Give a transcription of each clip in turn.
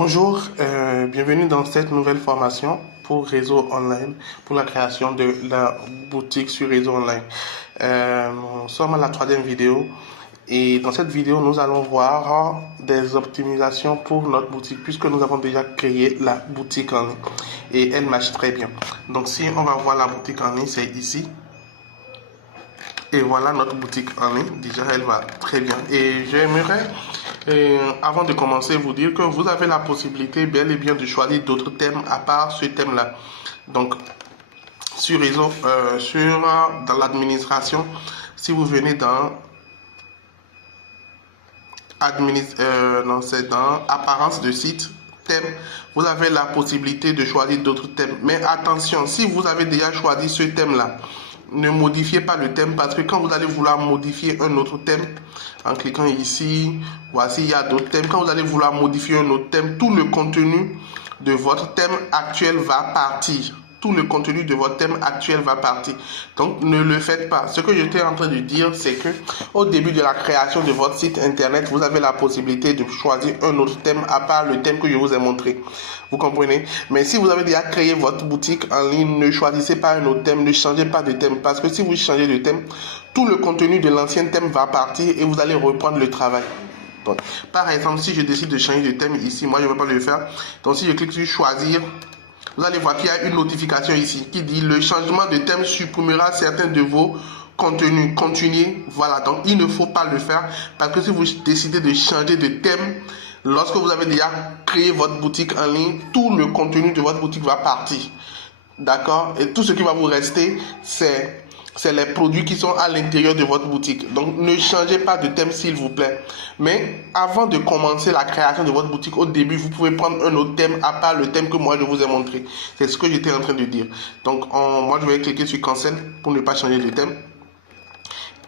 Bonjour, bienvenue dans cette nouvelle formation pour Réseau Online, pour la création de la boutique sur Réseau Online. Nous sommes à la troisième vidéo et dans cette vidéo, nous allons voir des optimisations pour notre boutique puisque nous avons déjà créé la boutique en ligne et elle marche très bien. Donc si on va voir la boutique en ligne, c'est ici. Et voilà notre boutique en ligne, déjà elle va très bien. Et j'aimerais, avant de commencer, vous dire que vous avez la possibilité bel et bien de choisir d'autres thèmes à part ce thème-là. Donc, sur réseau, dans l'administration, si vous venez dans non, c'est dans apparence de site, thème, vous avez la possibilité de choisir d'autres thèmes. Mais attention, si vous avez déjà choisi ce thème-là, ne modifiez pas le thème parce que quand vous allez vouloir modifier un autre thème, en cliquant ici, voici, il y a d'autres thèmes. Quand vous allez vouloir modifier un autre thème, tout le contenu de votre thème actuel va partir. Tout le contenu de votre thème actuel va partir. Donc, ne le faites pas. Ce que j'étais en train de dire, c'est que au début de la création de votre site internet, vous avez la possibilité de choisir un autre thème à part le thème que je vous ai montré. Vous comprenez? Mais si vous avez déjà créé votre boutique en ligne, ne choisissez pas un autre thème, ne changez pas de thème. Parce que si vous changez de thème, tout le contenu de l'ancien thème va partir et vous allez reprendre le travail. Donc, par exemple, si je décide de changer de thème ici, moi je ne vais pas le faire. Donc, si je clique sur choisir, vous allez voir qu'il y a une notification ici qui dit le changement de thème supprimera certains de vos contenus. Continuez. Voilà, donc il ne faut pas le faire parce que si vous décidez de changer de thème, lorsque vous avez déjà créé votre boutique en ligne, tout le contenu de votre boutique va partir. D'accord? Et tout ce qui va vous rester, c'est les produits qui sont à l'intérieur de votre boutique. Donc, ne changez pas de thème, s'il vous plaît. Mais avant de commencer la création de votre boutique, au début, vous pouvez prendre un autre thème à part le thème que moi, je vous ai montré. C'est ce que j'étais en train de dire. Donc, moi, je vais cliquer sur Cancel pour ne pas changer de thème.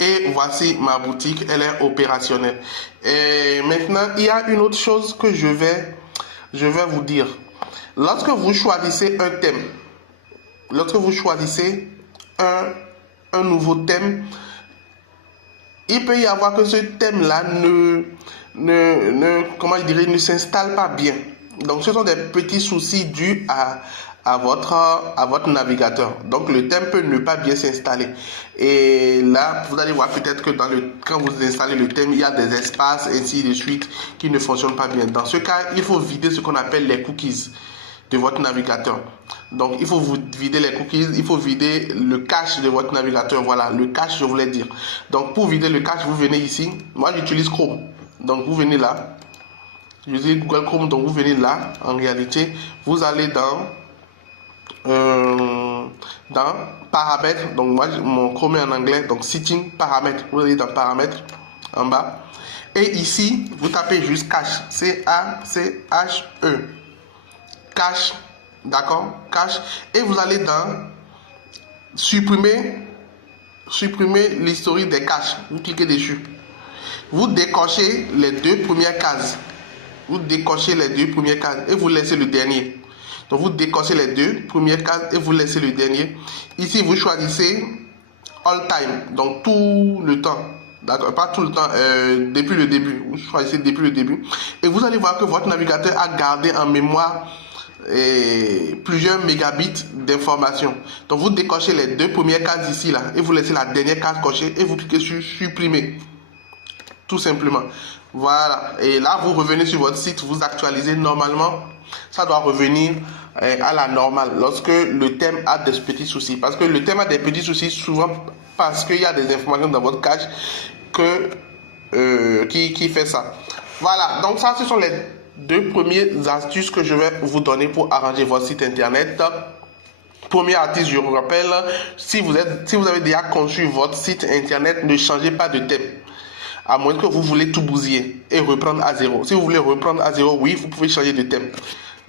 Et voici ma boutique, elle est opérationnelle. Et maintenant, il y a une autre chose que je vais vous dire. Lorsque vous choisissez un thème, lorsque vous choisissez un nouveau thème, il peut y avoir que ce thème-là ne s'installe pas bien. Donc, ce sont des petits soucis dus à votre navigateur. Donc, le thème peut ne pas bien s'installer. Et là, vous allez voir peut-être que quand vous installez le thème, il y a des espaces, ainsi de suite, qui ne fonctionnent pas bien. Dans ce cas, il faut vider ce qu'on appelle les cookies de votre navigateur. Donc, il faut vous vider les cookies, il faut vider le cache de votre navigateur. Voilà, le cache, je voulais dire. Donc, pour vider le cache, vous venez ici. Moi, j'utilise Chrome. Donc, vous venez là. J'utilise Google Chrome, donc vous venez là. En réalité, vous allez dans paramètres. Donc, moi, mon Chrome est en anglais. Donc, setting, paramètres. Vous allez dans paramètres, en bas. Et ici, vous tapez juste cache. C-A-C-H-E. Cache, d'accord, cache, et vous allez dans supprimer l'historique des caches. Vous cliquez dessus, vous décochez les deux premières cases, et vous laissez le dernier. Donc vous décochez les deux premières cases et vous laissez le dernier. Ici vous choisissez all time, donc tout le temps. D'accord, pas tout le temps, depuis le début. Vous choisissez depuis le début et vous allez voir que votre navigateur a gardé en mémoire plusieurs mégabits d'informations. Donc vous décochez les deux premières cases ici là et vous laissez la dernière case cochée et vous cliquez sur supprimer, tout simplement. Voilà, et là vous revenez sur votre site, vous actualisez. Normalement ça doit revenir à la normale lorsque le thème a des petits soucis, parce que le thème a des petits soucis souvent parce qu'il y a des informations dans votre cache qui fait ça. Voilà, donc ça, ce sont les deux premières astuces que je vais vous donner pour arranger votre site internet. Première astuce, je vous rappelle, si vous avez déjà conçu votre site internet, ne changez pas de thème. À moins que vous voulez tout bousiller et reprendre à zéro. Si vous voulez reprendre à zéro, oui, vous pouvez changer de thème.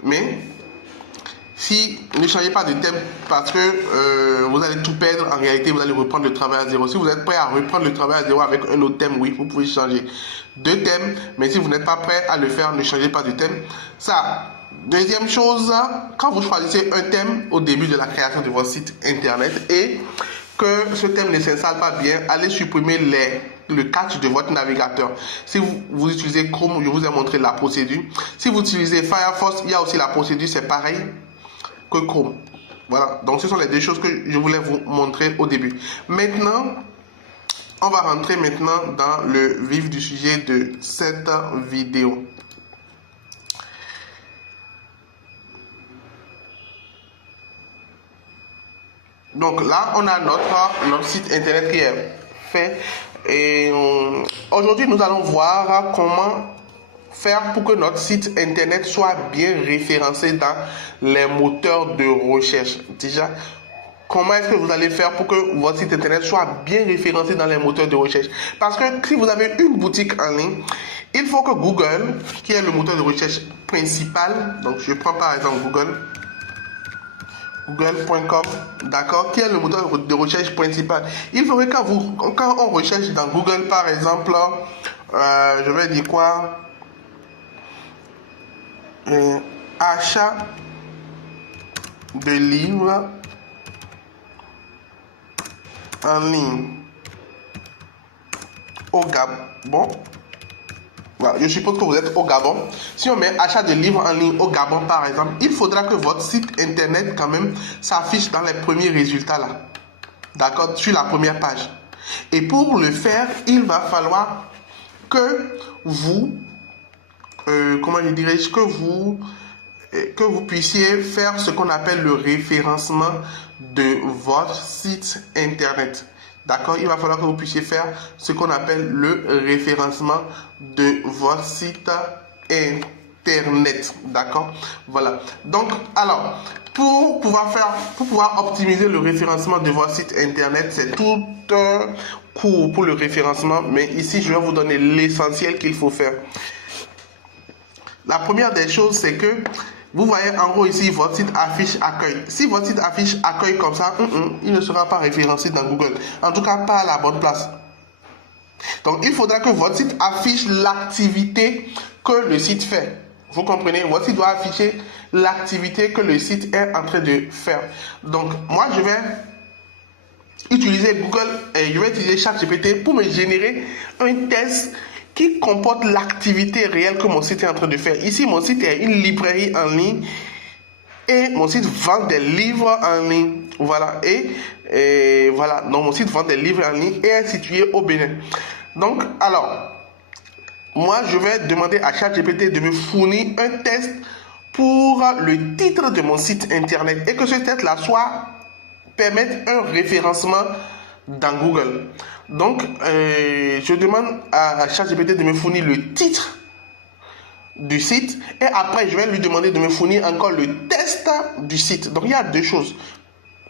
Mais si ne changez pas de thème parce que vous allez tout perdre, en réalité vous allez reprendre le travail à zéro. Si vous êtes prêt à reprendre le travail à zéro avec un autre thème, oui, vous pouvez changer de thème. Mais si vous n'êtes pas prêt à le faire, ne changez pas de thème. Ça. Deuxième chose, quand vous choisissez un thème au début de la création de votre site internet et que ce thème ne s'installe pas bien, allez supprimer le catch de votre navigateur. Si vous utilisez Chrome, je vous ai montré la procédure. Si vous utilisez Firefox, il y a aussi la procédure, c'est pareil que Chrome. Voilà, donc ce sont les deux choses que je voulais vous montrer au début. Maintenant, on va rentrer maintenant dans le vif du sujet de cette vidéo. Donc là, on a notre site internet qui est fait. Et aujourd'hui, nous allons voir comment faire pour que notre site internet soit bien référencé dans les moteurs de recherche. Déjà, comment est-ce que vous allez faire pour que votre site internet soit bien référencé dans les moteurs de recherche? Parce que si vous avez une boutique en ligne, il faut que Google, qui est le moteur de recherche principal, donc je prends par exemple google.com, d'accord, qui est le moteur de recherche principal. Il faudrait quand on recherche dans Google, par exemple, je vais dire quoi, achat de livres en ligne au Gabon. Voilà, je suppose que vous êtes au Gabon. Si on met achat de livres en ligne au Gabon, par exemple, il faudra que votre site internet quand même s'affiche dans les premiers résultats là. D'accord, sur la première page. Et pour le faire, il va falloir que vous, comment je dirais, que vous puissiez faire ce qu'on appelle le référencement de votre site internet. D'accord, il va falloir que vous puissiez faire ce qu'on appelle le référencement de votre site internet. D'accord, voilà. Donc, alors, pour pouvoir optimiser le référencement de votre site internet, c'est tout un cours pour le référencement, mais ici, je vais vous donner l'essentiel qu'il faut faire. La première des choses, c'est que vous voyez en gros ici, votre site affiche accueil. Si votre site affiche accueil comme ça, il ne sera pas référencé dans Google. En tout cas, pas à la bonne place. Donc, il faudra que votre site affiche l'activité que le site fait. Vous comprenez? Votre site doit afficher l'activité que le site est en train de faire. Donc, moi, je vais utiliser Google et je vais utiliser ChatGPT pour me générer un test qui comporte l'activité réelle que mon site est en train de faire. Ici, mon site est une librairie en ligne et mon site vend des livres en ligne. Voilà. Et voilà. Donc, mon site vend des livres en ligne et est situé au Bénin. Donc, alors, moi, je vais demander à ChatGPT de me fournir un test pour le titre de mon site internet et que ce test-là permette un référencement dans Google. Donc, je demande à ChatGPT de me fournir le titre du site et après, je vais lui demander de me fournir encore le test du site. Donc, il y a deux choses.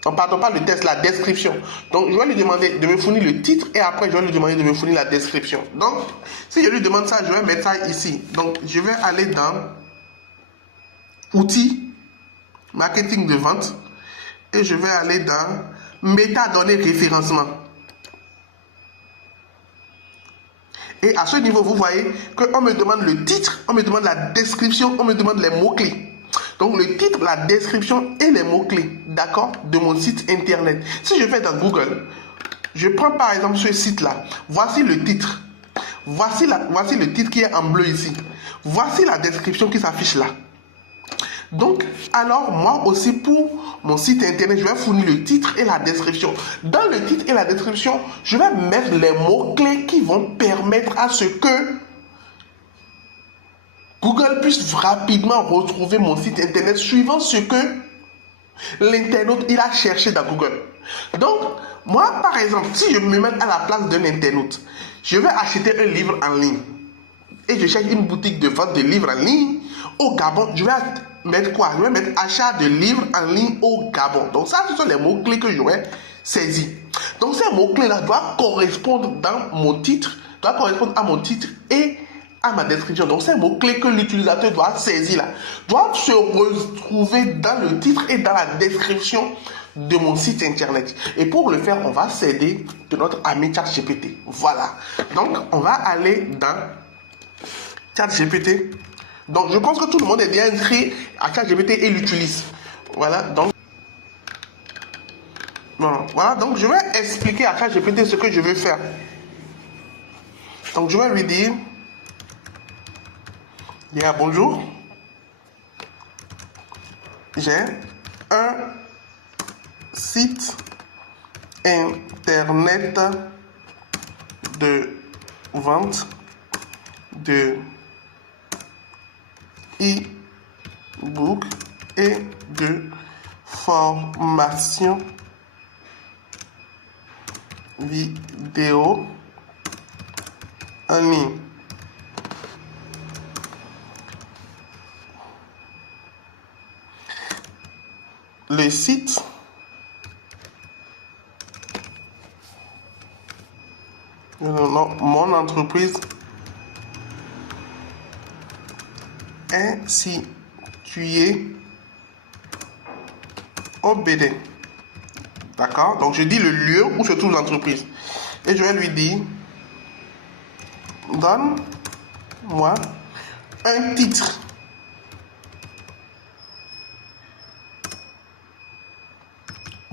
Pardon, pas le test, la description. Donc, je vais lui demander de me fournir le titre et après, je vais lui demander de me fournir la description. Donc, si je lui demande ça, je vais mettre ça ici. Donc, je vais aller dans outils, marketing de vente et je vais aller dans métadonnées référencement. Et à ce niveau, vous voyez qu'on me demande le titre, on me demande la description, on me demande les mots-clés. Donc, le titre, la description et les mots-clés, d'accord, de mon site internet. Si je vais dans Google, je prends par exemple ce site-là. Voici le titre. Voici le titre qui est en bleu ici. Voici la description qui s'affiche là. Donc, alors, moi aussi, pour mon site internet, je vais fournir le titre et la description. Dans le titre et la description, je vais mettre les mots-clés qui vont permettre à ce que Google puisse rapidement retrouver mon site internet suivant ce que l'internaute il a cherché dans Google. Donc, moi, par exemple, si je me mets à la place d'un internaute, je vais acheter un livre en ligne et je cherche une boutique de vente de livres en ligne au Gabon, je vais mettre quoi? Je vais mettre achat de livres en ligne au Gabon. Donc ça, ce sont les mots-clés que j'aurais saisis. Donc ces mots-clés-là doivent correspondre dans mon titre, doivent correspondre à mon titre et à ma description. Donc ces mots-clés que l'utilisateur doit saisir là, doivent se retrouver dans le titre et dans la description de mon site internet. Et pour le faire, on va s'aider de notre ami ChatGPT. Voilà. Donc on va aller dans ChatGPT. Donc, je pense que tout le monde est bien inscrit à ChatGPT et l'utilise. Voilà, donc. Bon, voilà, donc je vais expliquer à ChatGPT ce que je veux faire. Donc, je vais lui dire, bonjour, j'ai un site internet de vente de e-book et de formation vidéo en ligne. Le site mon entreprise est située au Bénin. D'accord? Donc, je dis le lieu où se trouve l'entreprise. Et je vais lui dire, donne-moi un titre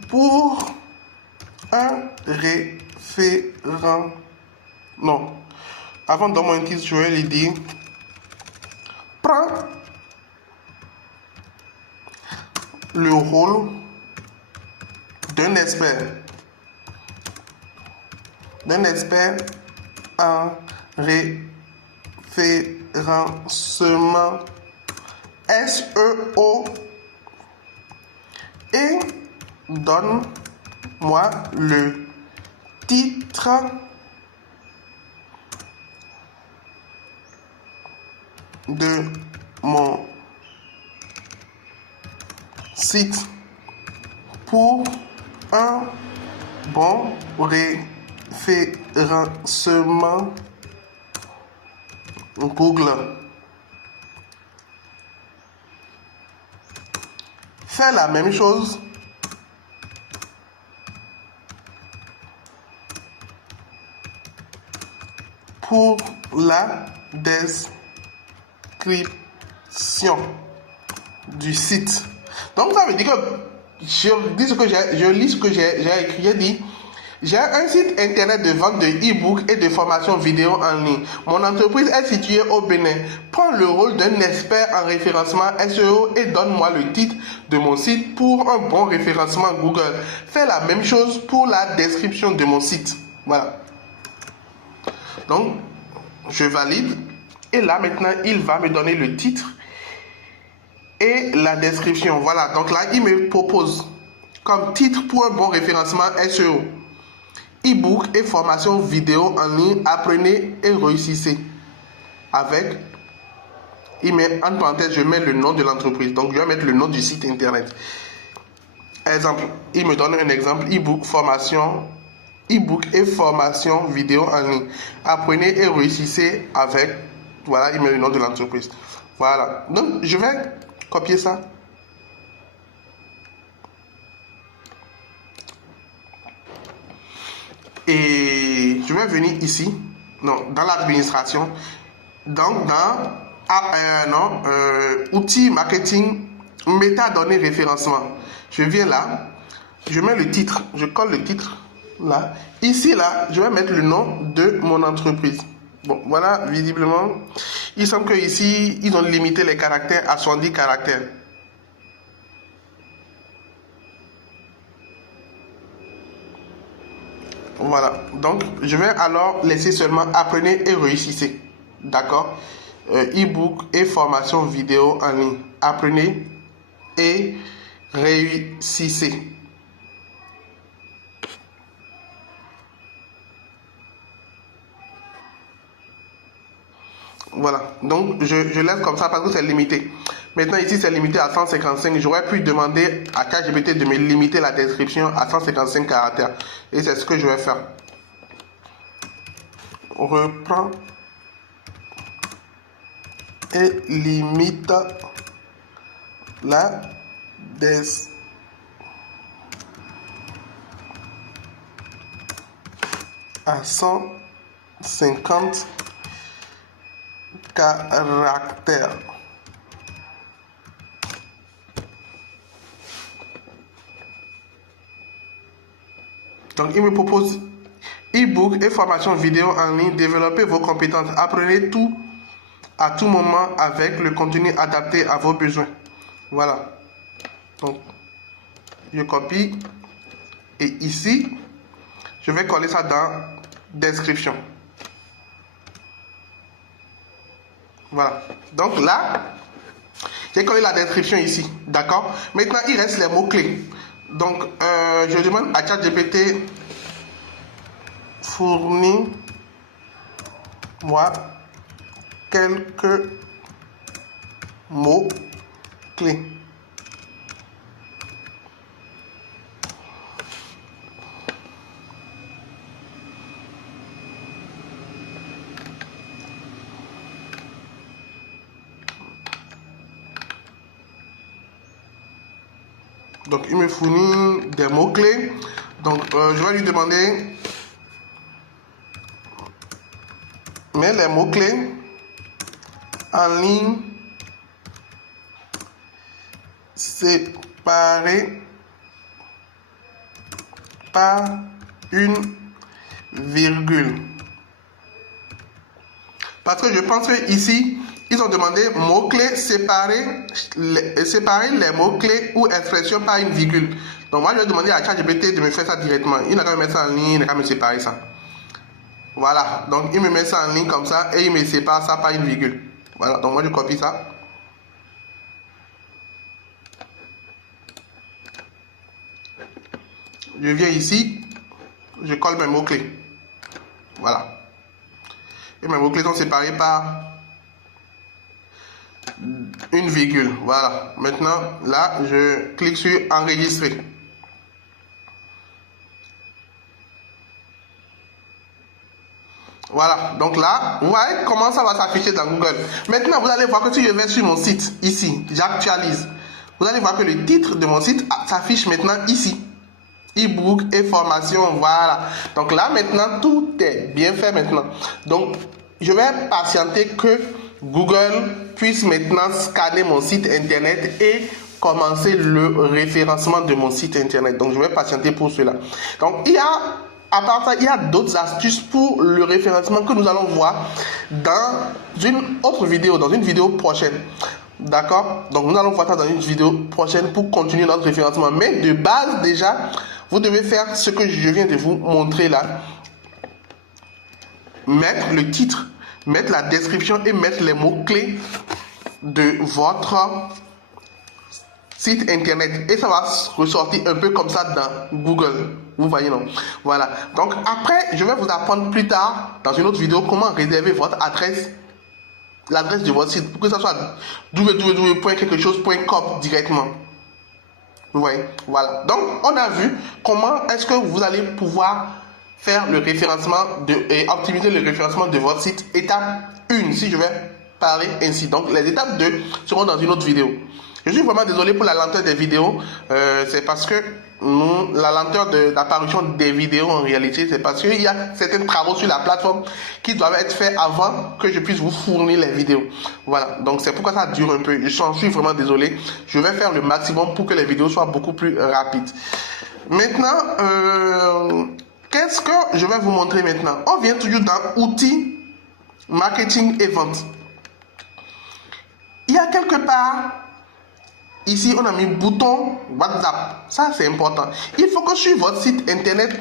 pour un référent. Non. Avant de donner un titre, je vais lui dire, prends le rôle d'un expert en référencement SEO et donne-moi le titre de mon site pour un bon référencement Google. Fais la même chose pour la description du site. Donc ça veut dire que je lis ce que j'ai écrit. J'ai dit, j'ai un site internet de vente de e-book et de formation vidéo en ligne. Mon entreprise est située au Bénin. Prends le rôle d'un expert en référencement SEO et donne-moi le titre de mon site pour un bon référencement Google. Fais la même chose pour la description de mon site. Voilà. Donc, je valide. Et là, maintenant, il va me donner le titre et la description. Voilà. Donc là, il me propose comme titre pour un bon référencement SEO. E-book et formation vidéo en ligne, apprenez et réussissez. Avec, il met en parenthèse, je mets le nom de l'entreprise. Donc, je vais mettre le nom du site internet. Exemple, il me donne un exemple, e-book et formation vidéo en ligne. Apprenez et réussissez avec, voilà, il met le nom de l'entreprise. Voilà. Donc, je vais copier ça. Et je vais venir ici, non, dans l'administration, donc dans outils marketing, métadonnées référencement. Je viens là, je mets le titre, je colle le titre là. Ici là, je vais mettre le nom de mon entreprise. Bon, voilà, visiblement, il semble que ici, ils ont limité les caractères à 70 caractères. Voilà, donc je vais alors laisser seulement apprenez et réussissez. D'accord? E-book et formation vidéo en ligne. Apprenez et réussissez. Voilà, donc je laisse comme ça parce que c'est limité. Maintenant ici c'est limité à 155. J'aurais pu demander à ChatGPT de me limiter la description à 155 caractères. Et c'est ce que je vais faire. Reprends et limite la description à 150 caractères. Donc il e-book et formation vidéo en ligne. Développez vos compétences. Apprenez tout à tout moment avec le contenu adapté à vos besoins. Voilà. Donc, je copie. Et ici, je vais coller ça dans description. Voilà. Donc là, j'ai collé la description ici. D'accord? Maintenant, il reste les mots-clés. Donc, je demande à ChatGPT, fournis-moi quelques mots-clés. Donc, il me fournit des mots-clés. Donc, je vais lui demander, mets les mots-clés en ligne séparés par une virgule. Parce que je pense que ici, ils ont demandé mots-clés séparer les mots-clés ou expressions par une virgule. Donc moi, je vais demander à ChatGPT de me faire ça directement. Il n'a qu'à me mettre ça en ligne, il n'a qu'à me séparer ça. Voilà, donc il me met ça en ligne comme ça et il me sépare ça par une virgule. Voilà, donc moi je copie ça. Je viens ici, je colle mes mots-clés. Voilà. Et mes mots-clés sont séparés par une virgule. Voilà. Maintenant, là, je clique sur enregistrer. Voilà. Donc là, vous voyez comment ça va s'afficher dans Google. Maintenant, vous allez voir que si je vais sur mon site, ici, j'actualise. Vous allez voir que le titre de mon site s'affiche maintenant ici. E-book et formation, voilà. Donc là, maintenant, tout est bien fait maintenant. Donc, je vais patienter que Google puisse maintenant scanner mon site internet et commencer le référencement de mon site internet. Donc, je vais patienter pour cela. Donc, à part ça, il y a d'autres astuces pour le référencement que nous allons voir dans une autre vidéo, dans une vidéo prochaine. D'accord? Donc, nous allons voir ça dans une vidéo prochaine pour continuer notre référencement. Mais de base, déjà, vous devez faire ce que je viens de vous montrer là. Mettre le titre, mettre la description et mettre les mots-clés de votre site internet. Et ça va ressortir un peu comme ça dans Google. Vous voyez, non? Voilà. Donc, après, je vais vous apprendre plus tard, dans une autre vidéo, comment réserver votre adresse, l'adresse de votre site, pour que ça soit www.quelquechose.com directement. Vous voyez, voilà. Donc, on a vu comment est-ce que vous allez pouvoir faire le référencement et optimiser le référencement de votre site. Étape 1, si je vais parler ainsi. Donc, les étapes 2 seront dans une autre vidéo. Je suis vraiment désolé pour la lenteur des vidéos. C'est parce que la lenteur d'apparition des vidéos en réalité, c'est parce qu'il y a certains travaux sur la plateforme qui doivent être faits avant que je puisse vous fournir les vidéos. Voilà, donc c'est pourquoi ça dure un peu. Je suis vraiment désolé. Je vais faire le maximum pour que les vidéos soient beaucoup plus rapides. Maintenant, qu'est-ce que je vais vous montrer maintenant? On vient toujours dans outils, marketing et vente. Il y a quelque part, ici on a mis bouton WhatsApp. Ça c'est important. Il faut que sur votre site internet,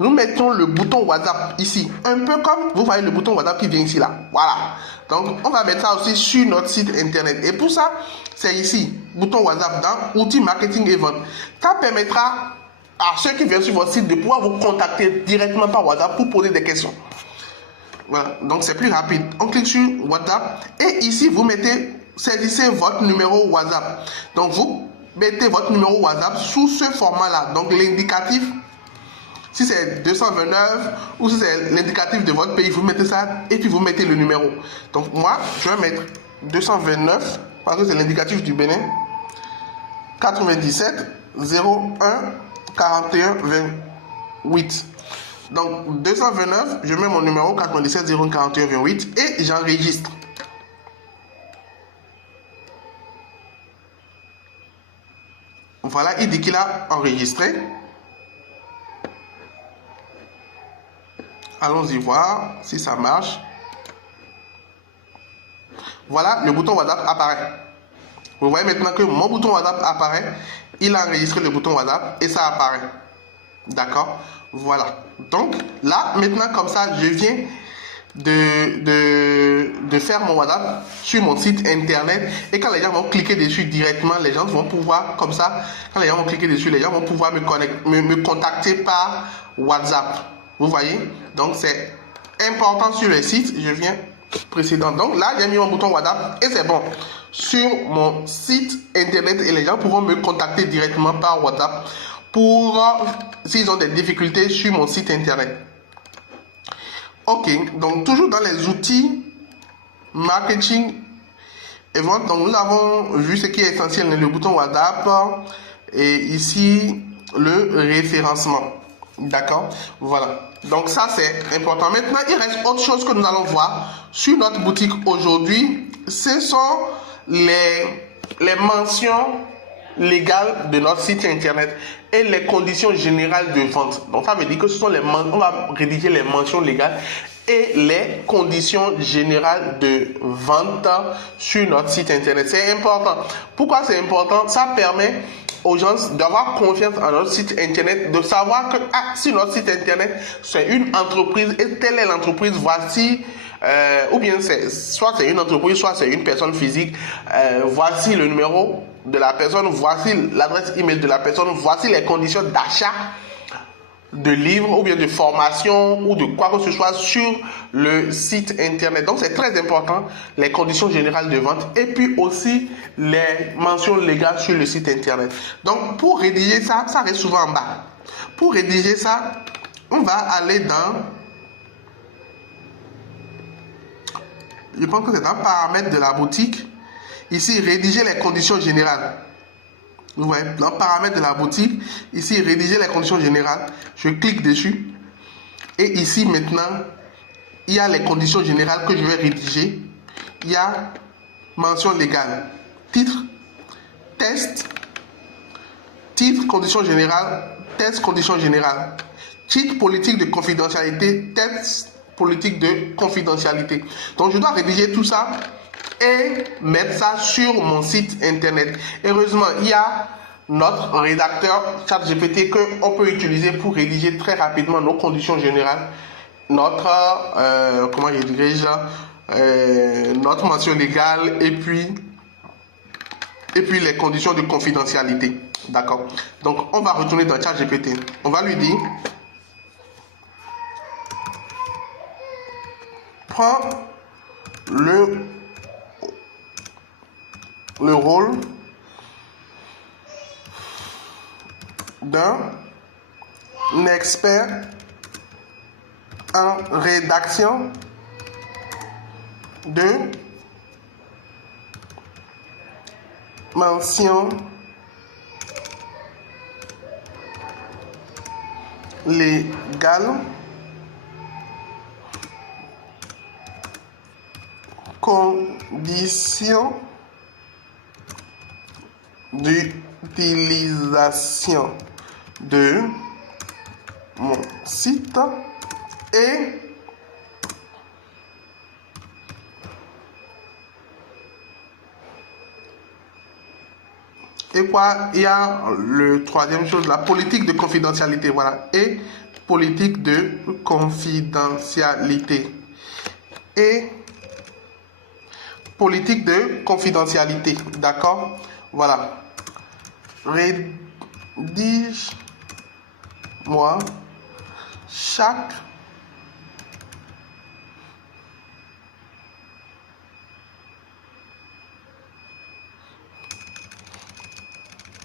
nous mettons le bouton WhatsApp ici. Un peu comme vous voyez le bouton WhatsApp qui vient ici là. Voilà. Donc on va mettre ça aussi sur notre site internet. Et pour ça, c'est ici, bouton WhatsApp dans outils, marketing et vente. Ça permettra à ceux qui viennent sur votre site de pouvoir vous contacter directement par WhatsApp pour poser des questions. Voilà, donc c'est plus rapide. On clique sur WhatsApp et ici vous mettez, saisissez votre numéro WhatsApp. Donc vous mettez votre numéro WhatsApp sous ce format là. Donc l'indicatif, si c'est 229 ou si c'est l'indicatif de votre pays, vous mettez ça et puis vous mettez le numéro. Donc moi je vais mettre 229 parce que c'est l'indicatif du Bénin. 97 01 41 28. Donc 229, je mets mon numéro 97 01 41 28 et j'enregistre. Voilà, il dit qu'il a enregistré. Allons-y voir si ça marche. Voilà, le bouton WhatsApp apparaît. Vous voyez maintenant que mon bouton WhatsApp apparaît. Il a enregistré le bouton WhatsApp et ça apparaît. D'accord? Voilà. Donc là, maintenant, comme ça, je viens de faire mon WhatsApp sur mon site internet. Et quand les gens vont cliquer dessus directement, les gens vont pouvoir, comme ça, quand les gens vont cliquer dessus, les gens vont pouvoir me contacter par WhatsApp. Vous voyez? Donc c'est important sur le site. Je viens précédent. Donc là, j'ai mis mon bouton WhatsApp et c'est bon. Sur mon site internet et les gens pourront me contacter directement par WhatsApp pour s'ils ont des difficultés sur mon site internet. Ok, donc toujours dans les outils marketing et vente, donc nous avons vu ce qui est essentiel, le bouton WhatsApp et ici le référencement. D'accord, voilà. Donc ça c'est important. Maintenant il reste autre chose que nous allons voir sur notre boutique aujourd'hui. Ce sont les mentions légales de notre site internet et les conditions générales de vente. Donc ça veut dire que ce sont on va rédiger les mentions légales et les conditions générales de vente sur notre site internet. C'est important. Pourquoi c'est important? Ça permet aux gens d'avoir confiance en notre site internet, de savoir que sur notre site internet, c'est une entreprise et telle est l'entreprise, voici, ou bien soit c'est une entreprise, soit c'est une personne physique, voici le numéro de la personne, voici l'adresse email de la personne, voici les conditions d'achat de livres ou bien de formation ou de quoi que ce soit sur le site internet. Donc c'est très important, les conditions générales de vente et puis aussi les mentions légales sur le site internet. Donc pour rédiger ça, ça reste souvent en bas. Pour rédiger ça, on va aller dans, je pense que c'est un paramètre de la boutique. Ici, rédiger les conditions générales. Vous voyez, dans le paramètre de la boutique, ici, rédiger les conditions générales. Je clique dessus. Et ici, maintenant, il y a les conditions générales que je vais rédiger. Il y a mention légale. Titre, test, titre, conditions générales, test, conditions générales. Titre, politique de confidentialité, test, politique de confidentialité. Donc, je dois rédiger tout ça et mettre ça sur mon site internet. Heureusement, il y a notre rédacteur ChatGPT qu'on peut utiliser pour rédiger très rapidement nos conditions générales, notre comment je dirais notre mention légale et puis les conditions de confidentialité. D'accord. Donc on va retourner dans ChatGPT. On va lui dire prends le rôle d'un expert en rédaction de mention légale, conditions d'utilisation de mon site et quoi, il y a le troisième chose, la politique de confidentialité, voilà, et politique de confidentialité et politique de confidentialité, d'accord, voilà. Rédige-moi chaque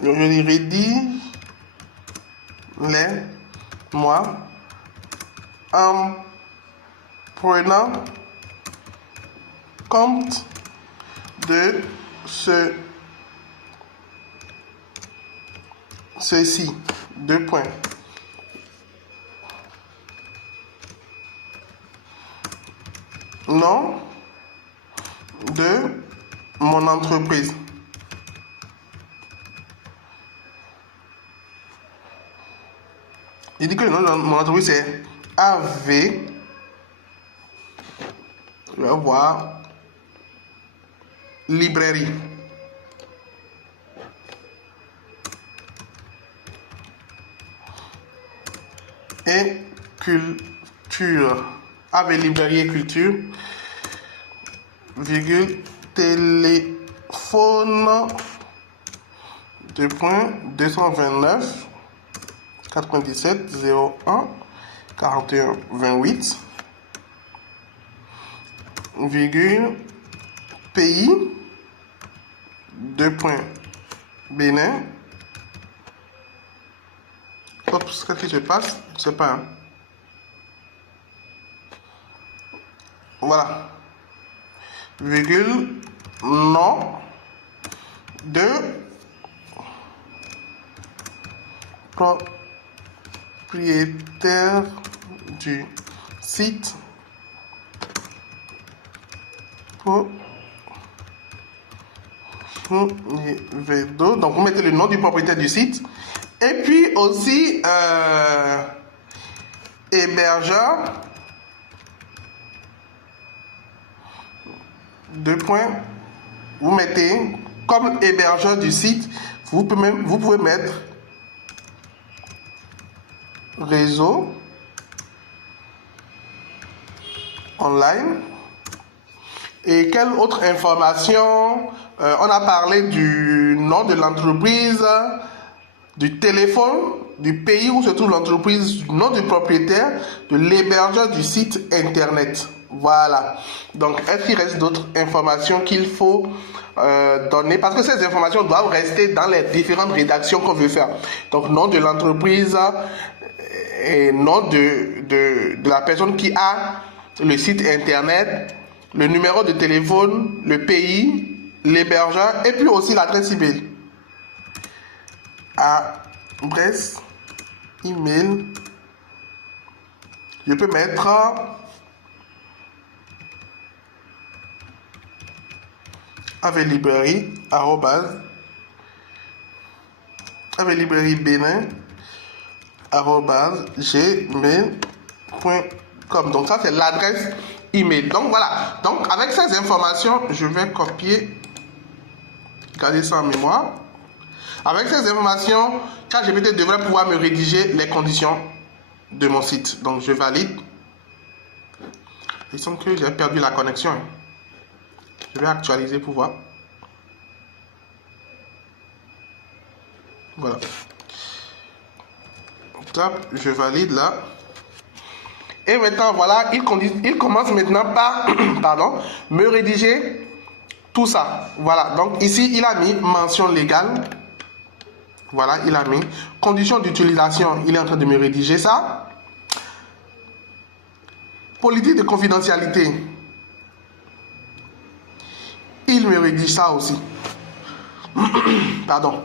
je dis rédige-les-moi en prenant compte de ceci, deux points. Nom de mon entreprise. Il dit que le nom de mon entreprise c'est AV Je vais voir librairie. Et culture. Avec librairie et culture. Virgule. Téléphone. 2.229 97 01 41 28 virgule pays 2 points Bénin. Oups, qu'est-ce qui se passe? Je sais pas. Hein. Voilà. Virgule nom de propriétaire du site pour Vedo. Donc vous mettez le nom du propriétaire du site et puis aussi hébergeur, deux points, vous mettez comme hébergeur du site, vous pouvez mettre réseau online. Et quelle autre information? On a parlé du nom de l'entreprise, du téléphone, du pays où se trouve l'entreprise, du nom du propriétaire, de l'hébergeur du site internet. Voilà. Donc, est-ce qu'il reste d'autres informations qu'il faut donner? Parce que ces informations doivent rester dans les différentes rédactions qu'on veut faire. Donc, nom de l'entreprise et nom de la personne qui a le site internet, le numéro de téléphone, le pays, l'hébergeur et puis aussi l'adresse email. Adresse email, je peux mettre avec librairie arrobase avec librairie Bénin arrobase gmail.com. Donc ça c'est l'adresse email. Donc voilà. Donc avec ces informations, je vais copier, garder ça en mémoire. Avec ces informations, ChatGPT devrait pouvoir me rédiger les conditions de mon site. Donc je valide. Il semble que j'ai perdu la connexion. Je vais actualiser pour voir. Voilà. Top, je valide là. Et maintenant, voilà, il commence maintenant par pardon, me rédiger tout ça. Voilà, donc ici, il a mis mention légale. Voilà, il a mis conditions d'utilisation. Il est en train de me rédiger ça. Politique de confidentialité. Il me rédige ça aussi. Pardon.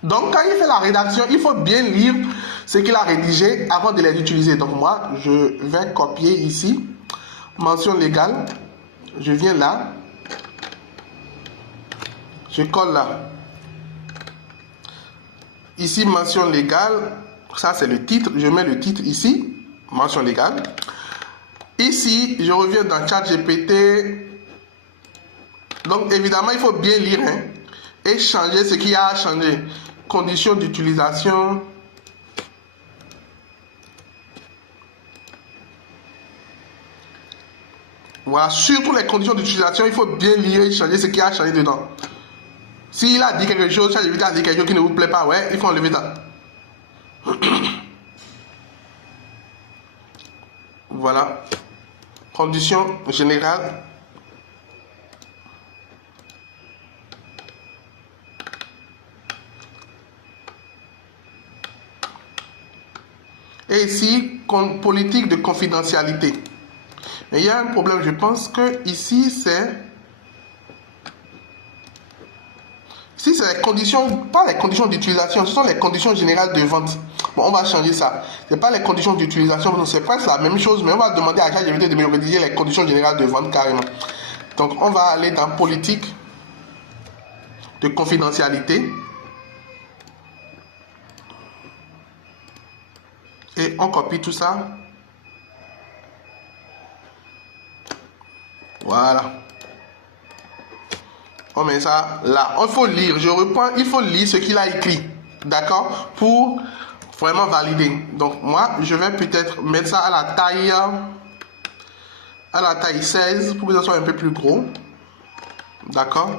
Donc, quand il fait la rédaction, il faut bien lire ce qu'il a rédigé avant de les utiliser. Donc, moi, je vais copier ici. Mention légale. Je viens là. Je colle là. Ici, mention légale. Ça, c'est le titre. Je mets le titre ici. Mention légale. Ici, je reviens dans ChatGPT. Donc, évidemment, il faut bien lire hein, et changer ce qu'il y a à changer. Conditions d'utilisation. Voilà, surtout les conditions d'utilisation, il faut bien lire et changer ce qu'il y a à changer dedans. S'il a dit quelque chose, ChatGPT a dit quelque chose qui ne vous plaît pas, ouais, il faut enlever ça. Voilà. Conditions générales. Et ici, politique de confidentialité. Mais il y a un problème, je pense que ici, c'est les conditions, pas les conditions d'utilisation, ce sont les conditions générales de vente. Bon, on va changer ça. Ce n'est pas les conditions d'utilisation, c'est presque la même chose, mais on va demander à ChatGPT de me rédiger les conditions générales de vente carrément. Donc, on va aller dans politique de confidentialité. Et on copie tout ça. Voilà. On met ça là. Il faut lire. Je reprends. Il faut lire ce qu'il a écrit. D'accord? Pour vraiment valider. Donc, moi, je vais peut-être mettre ça à la taille 16 pour que ça soit un peu plus gros. D'accord?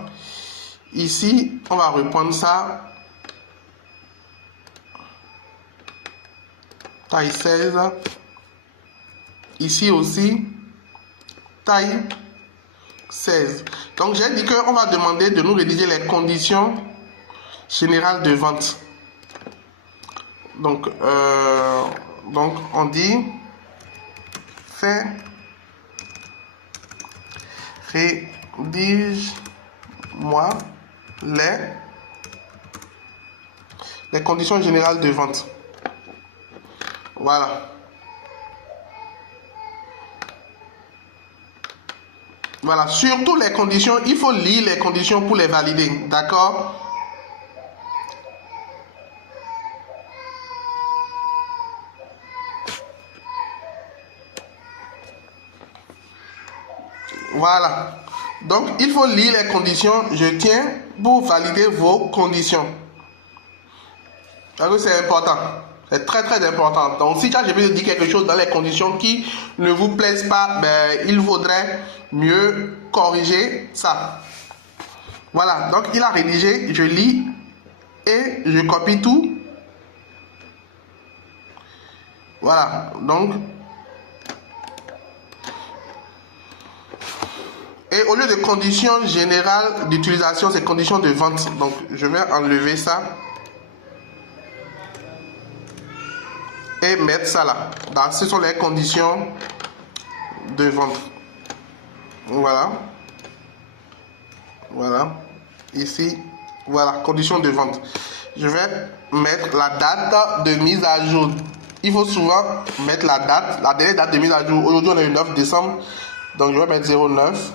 Ici, on va reprendre ça. Taille 16. Ici aussi, taille 16. Donc, j'ai dit qu'on va demander de nous rédiger les conditions générales de vente. Donc, on dit rédige-moi les conditions générales de vente. Voilà. Voilà, surtout les conditions, il faut lire les conditions pour les valider, d'accord? Voilà. Donc, il faut lire les conditions. Je tiens pour valider vos conditions. C'est important. C'est très très important. Donc, si ChatGPT dit quelque chose dans les conditions qui ne vous plaisent pas, ben, il vaudrait mieux corriger ça. Voilà. Donc, il a rédigé. Je lis et je copie tout. Voilà. Donc, et au lieu de conditions générales d'utilisation, c'est conditions de vente. Donc, je vais enlever ça. Et mettre ça là. Donc, ce sont les conditions de vente. Voilà. Voilà. Ici. Voilà. Conditions de vente. Je vais mettre la date de mise à jour. Il faut souvent mettre la date. La dernière date de mise à jour. Aujourd'hui, on est le 9 décembre. Donc, je vais mettre 09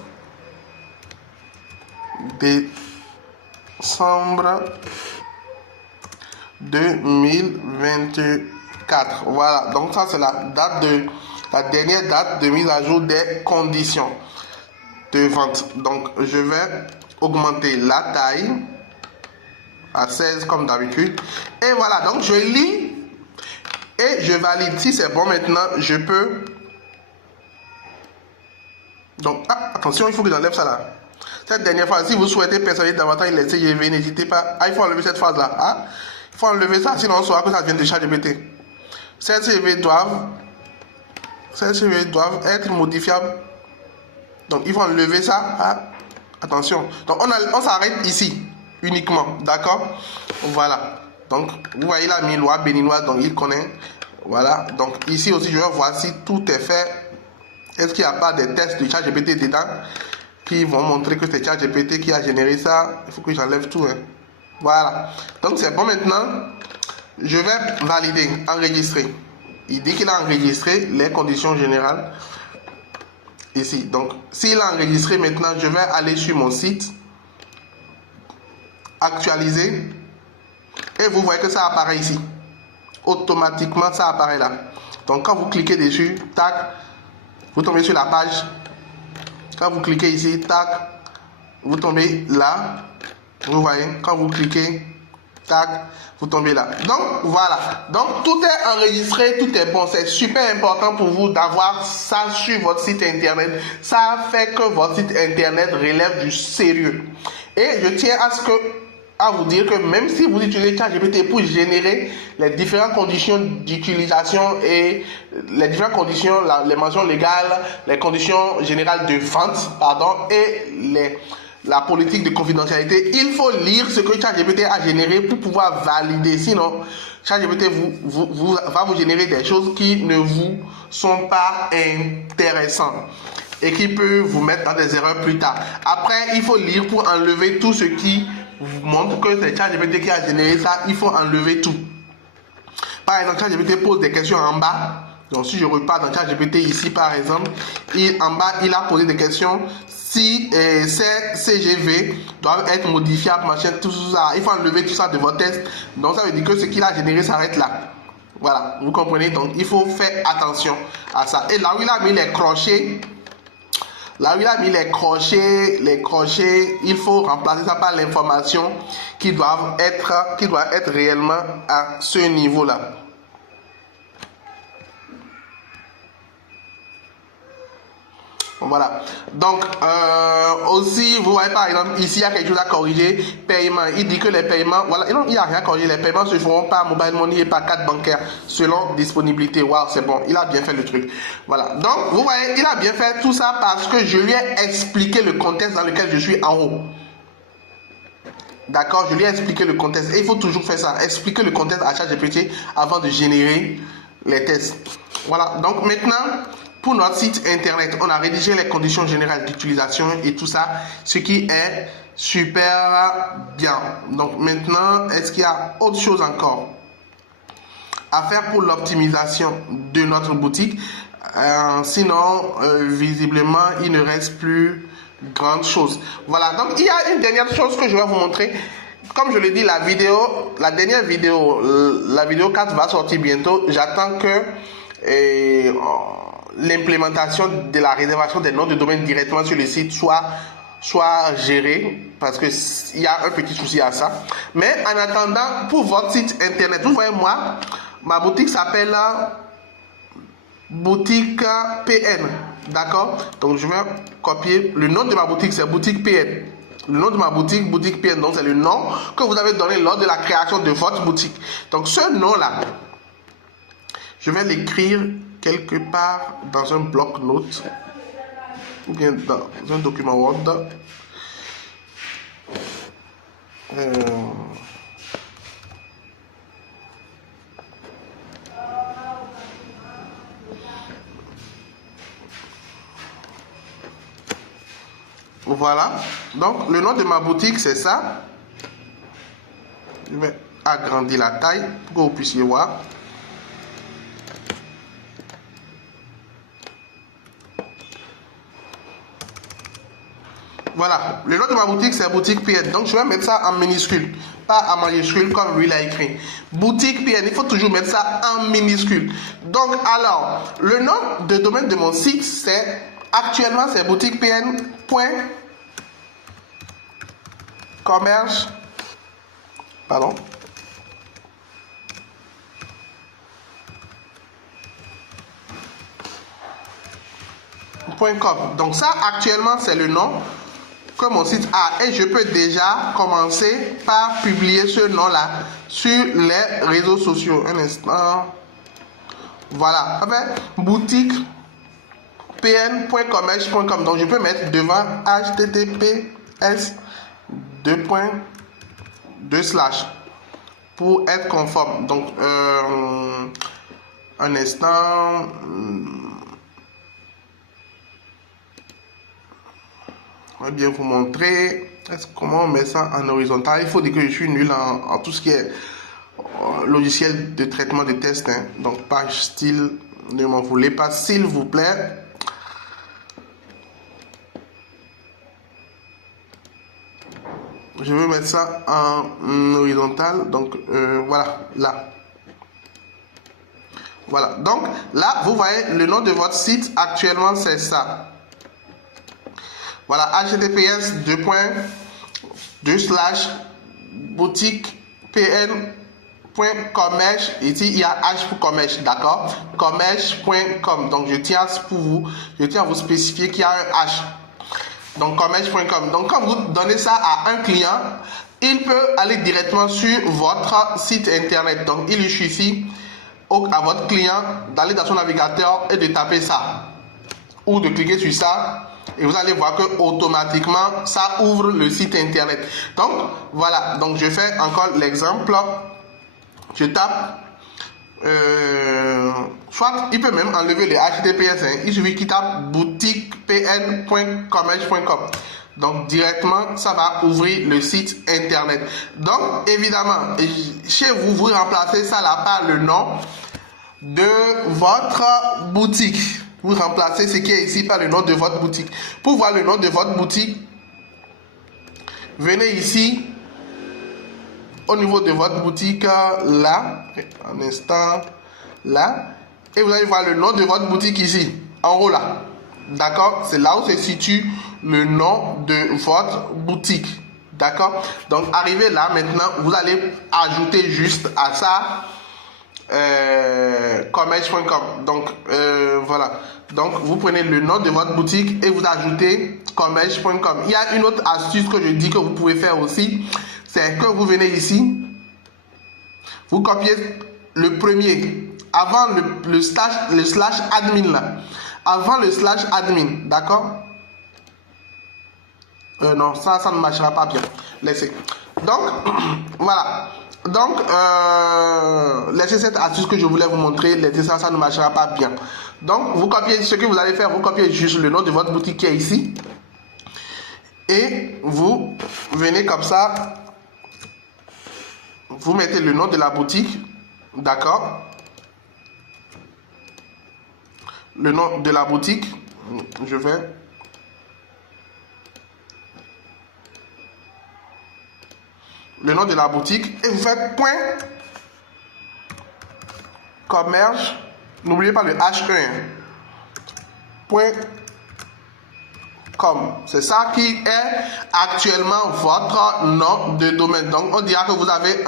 décembre 2024. Voilà, donc ça c'est la dernière date de mise à jour des conditions de vente. Donc je vais augmenter la taille à 16 comme d'habitude. Et voilà, donc je lis et je valide. Si c'est bon maintenant, je peux. Donc attention, il faut que j'enlève ça là. Cette dernière phrase, si vous souhaitez personnaliser davantage les CGV, n'hésitez pas. Il faut enlever cette phrase là. Il faut enlever ça, sinon on saura que ça vient de ChatGPT. Ces CV doivent être modifiables. Donc, il faut enlever ça. Attention. Donc, on s'arrête ici uniquement. D'accord? Voilà. Donc, vous voyez, il a mis loi béninoise, donc il connaît. Voilà. Donc, ici aussi, je vais voir si tout est fait. Est-ce qu'il n'y a pas des tests de ChatGPT dedans qui vont montrer que c'est ChatGPT qui a généré ça? Il faut que j'enlève tout. Voilà. Donc, c'est bon maintenant. Je vais valider, enregistrer. Il dit qu'il a enregistré les conditions générales. Ici. Donc, s'il a enregistré maintenant, je vais aller sur mon site. Actualiser. Et vous voyez que ça apparaît ici. Automatiquement, ça apparaît là. Donc, quand vous cliquez dessus, tac, vous tombez sur la page. Quand vous cliquez ici, tac, vous tombez là. Vous voyez, quand vous cliquez, tac, vous tombez là. Donc voilà, donc tout est enregistré, tout est bon. C'est super important pour vous d'avoir ça sur votre site internet. Ça fait que votre site internet relève du sérieux. Et je tiens à vous dire que même si vous utilisez ChatGPT pour générer les différentes conditions d'utilisation et les différentes conditions, les mentions légales, les conditions générales de vente, et la politique de confidentialité, il faut lire ce que ChatGPT a généré pour pouvoir valider. Sinon, ChatGPT va vous générer des choses qui ne vous sont pas intéressantes et qui peuvent vous mettre dans des erreurs plus tard. Après, il faut lire pour enlever tout ce qui vous montre que c'est ChatGPT qui a généré ça. Il faut enlever tout. Par exemple, ChatGPT pose des questions en bas. Donc, si je repars dans ChatGPT ici, par exemple, en bas, il a posé des questions. Si ces CGV doivent être modifiables, machin, tout ça, il faut enlever tout ça de votre test. Donc, ça veut dire que ce qu'il a généré s'arrête là. Voilà, vous comprenez? Donc, il faut faire attention à ça. Et là où il a mis les crochets, Là où il a mis les crochets, il faut remplacer ça par l'information qui doit être réellement à ce niveau-là. Voilà. Donc, aussi, vous voyez par exemple, ici, il y a quelque chose à corriger. Paiement. Il dit que les paiements, voilà, il n'y a rien à corriger. Les paiements se feront par mobile money et par carte bancaire selon disponibilité. Waouh, c'est bon. Il a bien fait le truc. Voilà. Donc, vous voyez, il a bien fait tout ça parce que je lui ai expliqué le contexte dans lequel je suis en haut. D'accord, je lui ai expliqué le contexte. Et il faut toujours faire ça. Expliquer le contexte à ChatGPT avant de générer les tests. Voilà. Donc, maintenant, pour notre site internet, on a rédigé les conditions générales d'utilisation et tout ça, ce qui est super bien. Donc maintenant, est-ce qu'il y a autre chose encore à faire pour l'optimisation de notre boutique? Sinon, visiblement, il ne reste plus grande chose. Voilà, donc il y a une dernière chose que je vais vous montrer. Comme je l'ai dit, la dernière vidéo, la vidéo 4 va sortir bientôt. J'attends que l'implémentation de la réservation des noms de domaine directement sur le site soit gérée, parce que il y a un petit souci à ça. Mais en attendant, pour votre site internet, vous voyez, moi, ma boutique s'appelle Boutique PN. D'accord? Donc je vais copier. Le nom de ma boutique, c'est Boutique PN. Le nom de ma boutique, Boutique PN, donc c'est le nom que vous avez donné lors de la création de votre boutique. Donc ce nom-là, je vais l'écrire quelque part dans un bloc-notes ou bien dans un document Word. Voilà. Donc, le nom de ma boutique, c'est ça. Je vais agrandir la taille pour que vous puissiez voir. Voilà, le nom de ma boutique c'est Boutique PN. Donc je vais mettre ça en minuscule, pas en majuscule comme lui l'a écrit. Boutique PN, il faut toujours mettre ça en minuscule. Donc alors, le nom de domaine de mon site c'est actuellement c'est boutiquepn.commerce. Pardon. .com. Donc ça actuellement c'est le nom que mon site a et je peux déjà commencer par publier ce nom là sur les réseaux sociaux. Un instant. Voilà, boutique pn.commerce.com. donc je peux mettre devant https pour être conforme. Donc un instant. Je vais bien vous montrer comment on met ça en horizontal. Il faut dire que je suis nul en tout ce qui est logiciel de traitement de tests. Hein. Donc page style, ne m'en voulez pas s'il vous plaît. Je vais mettre ça en horizontal. Donc voilà, là. Voilà, donc là vous voyez le nom de votre site actuellement c'est ça. Voilà, https boutiquepn.commerce. Ici, il y a H pour commerce, d'accord? Commerce.com. Donc, je tiens à vous spécifier qu'il y a un H. Donc, commerce.com. Donc, quand vous donnez ça à un client, il peut aller directement sur votre site internet. Donc, il lui suffit à votre client d'aller dans son navigateur et de taper ça. Ou de cliquer sur ça. Et vous allez voir que automatiquement ça ouvre le site internet. Donc voilà, donc je fais encore l'exemple. Je tape soit il peut même enlever les HTTPS. Hein. Il suffit qu'il tape boutiquepn.commerce.com. Donc directement ça va ouvrir le site internet. Donc évidemment chez vous, vous remplacez ça là par le nom de votre boutique. Vous remplacez ce qui est ici par le nom de votre boutique. Pour voir le nom de votre boutique, venez ici, au niveau de votre boutique, là, un instant, là, et vous allez voir le nom de votre boutique ici, en haut là. D'accord? C'est là où se situe le nom de votre boutique. D'accord? Donc, arrivé là, maintenant, vous allez ajouter juste à ça commerce.com. Donc, voilà. Donc, vous prenez le nom de votre boutique et vous ajoutez commerce.com. Il y a une autre astuce que je dis que vous pouvez faire aussi. C'est que vous venez ici, vous copiez le premier, avant le slash admin là. Avant le slash admin, d'accord? Non, ça ne marchera pas bien. Laissez. Donc, voilà. Donc, laissez cette astuce que je voulais vous montrer. Laissez ça, ça ne marchera pas bien. Donc, vous copiez ce que vous allez faire. Vous copiez juste le nom de votre boutique qui est ici. Et vous venez comme ça. Vous mettez le nom de la boutique. D'accord? Le nom de la boutique. Je vais... le nom de la boutique et vous faites point commerce, n'oubliez pas le H1, point com. C'est ça qui est actuellement votre nom de domaine. Donc on dira que vous avez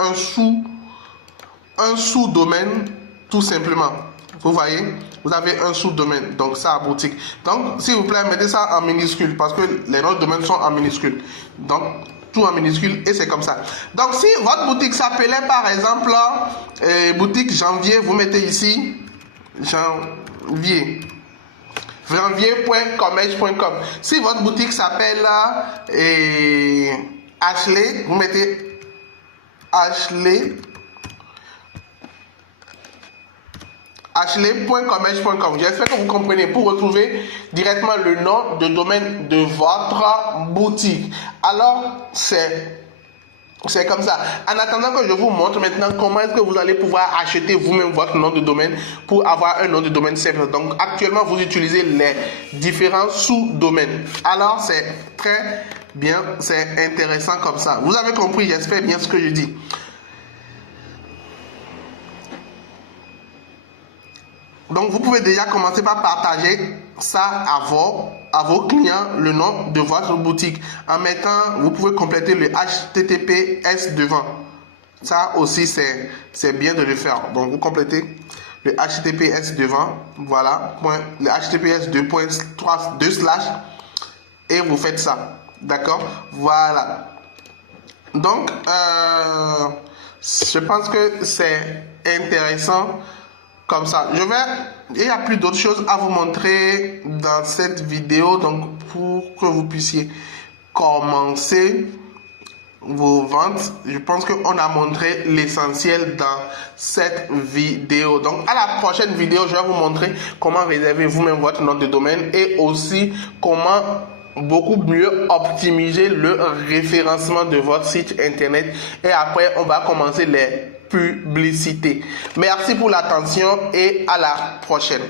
un sous-domaine tout simplement. Vous voyez, vous avez un sous-domaine, donc ça boutique. Donc s'il vous plaît, mettez ça en minuscule parce que les noms de domaine sont en minuscule. Donc tout en minuscule et c'est comme ça. Donc si votre boutique s'appelait par exemple boutique janvier, vous mettez ici janvier.commerce.com. Si votre boutique s'appelle Ashley, vous mettez Ashley.commerce.com. J'espère que vous comprenez pour retrouver directement le nom de domaine de votre boutique. Alors, c'est comme ça. En attendant que je vous montre maintenant comment est-ce que vous allez pouvoir acheter vous-même votre nom de domaine pour avoir un nom de domaine simple. Donc, actuellement, vous utilisez les différents sous-domaines. Alors, c'est très bien, c'est intéressant comme ça. Vous avez compris, j'espère bien ce que je dis. Donc, vous pouvez déjà commencer par partager ça à vos clients, le nom de votre boutique. En mettant, vous pouvez compléter le HTTPS devant. Ça aussi, c'est bien de le faire. Donc, vous complétez le HTTPS devant. Voilà. Le HTTPS 2.3 slash. Et vous faites ça. D'accord? Voilà. Donc, je pense que c'est intéressant. Comme ça, il n'y a plus d'autres choses à vous montrer dans cette vidéo. Donc, pour que vous puissiez commencer vos ventes, je pense qu'on a montré l'essentiel dans cette vidéo. Donc, à la prochaine vidéo, je vais vous montrer comment réserver vous-même votre nom de domaine et aussi comment beaucoup mieux optimiser le référencement de votre site internet. Et après, on va commencer les publicité. Merci pour l'attention et à la prochaine.